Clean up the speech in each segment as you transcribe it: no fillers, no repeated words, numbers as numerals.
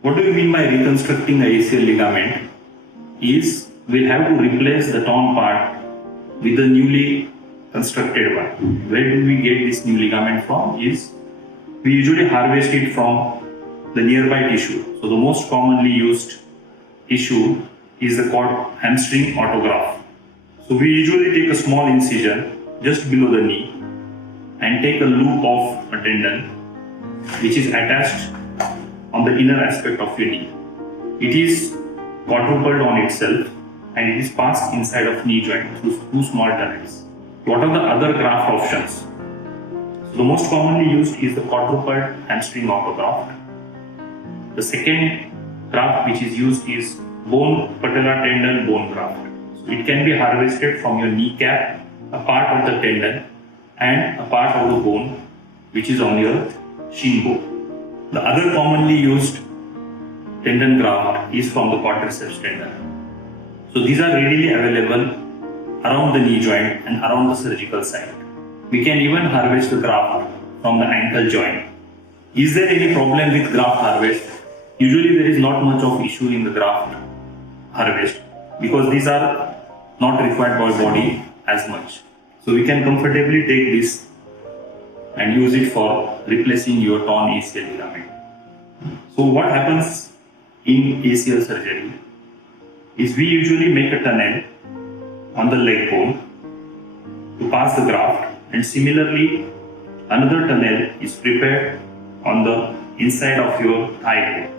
What do you mean by reconstructing the ACL ligament? Is we'll have to replace the torn part with a newly constructed one. Where do we get this new ligament from? Is we usually harvest it from the nearby tissue. So the most commonly used tissue is the called hamstring autograft. So we usually take a small incision just below the knee and take a loop of a tendon which is attached on the inner aspect of your knee. It is quadrupled on itself and it is passed inside of knee joint through two small tunnels. What are the other graft options? So the most commonly used is the quadrupled hamstring autograft. The second graft which is used is bone patellar tendon bone graft. So it can be harvested from your kneecap, a part of the tendon and a part of the bone which is on your shin bone. The other commonly used tendon graft is from the quadriceps tendon. So these are readily available around the knee joint and around the surgical site. We can even harvest the graft from the ankle joint. Is there any problem with graft harvest? Usually there is not much of issue in the graft harvest because these are not required by body as much. So we can comfortably take this and use it for replacing your torn ACL ligament. So what happens in ACL surgery is we usually make a tunnel on the leg bone to pass the graft, and similarly another tunnel is prepared on the inside of your thigh bone.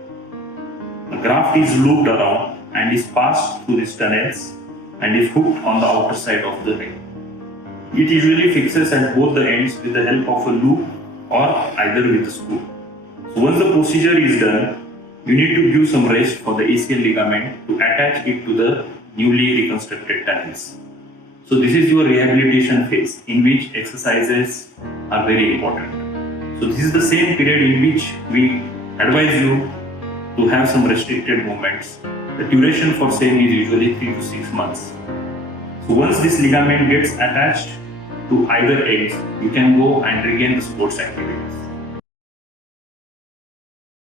The graft is looped around and is passed through these tunnels and is hooked on the outer side of the leg. It usually fixes at both the ends with the help of a loop or either with a screw. So once the procedure is done, you need to give some rest for the ACL ligament to attach it to the newly reconstructed tunnels. So this is your rehabilitation phase in which exercises are very important. So this is the same period in which we advise you to have some restricted movements. The duration for same is usually 3 to 6 months. So once this ligament gets attached to either ends, you can go and regain the sports activities.